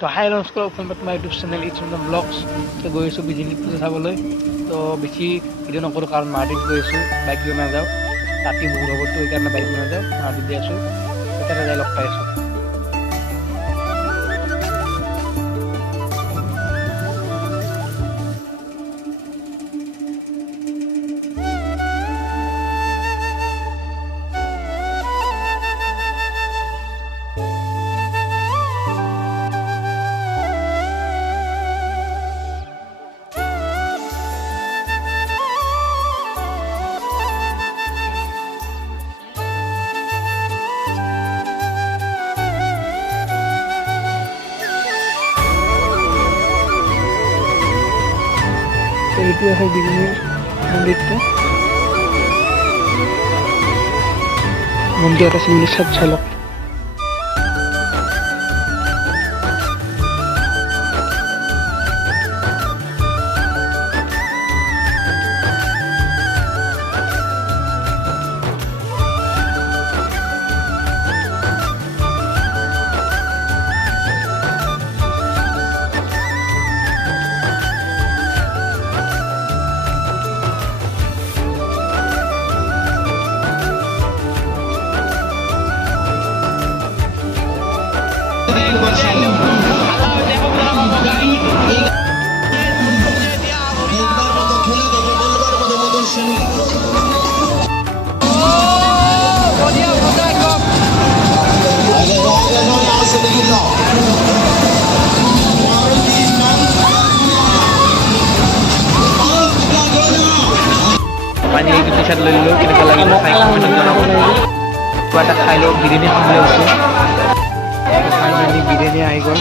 তো হাই নমস্কাৰ open but my YouTube channel it's on blogs. তো গৈ আছোঁ বিজনী পূজা চাবলৈ। তো বেছি ভিডিঅ' নকৰোঁ কাৰণ মাটিত গৈ আছোঁ, বাইক লৈ নাযাওঁ, ৰাতি বহুত হ'বতো সেইকাৰণে বাইক লৈ নাযাওঁ, মাটিত দি আছোঁ, সেইকাৰণে যাই লগ পাই আছোঁ। এইটো আছে বিজনীৰ মন্দিৰটো, মন্দিৰত আছে মন্দিৰ চাই লওক। পানী এই টি চাৰ্ট লৈ ল'লোঁ, কেনেকুৱা লাগিলে খাই কমেণ্টত জনাব। কিবা এটা খাই লওঁ, বিৰিয়ানী খাবলৈ গৈছোঁ, খাই মেলি বিৰিয়ানী আহি গ'ল।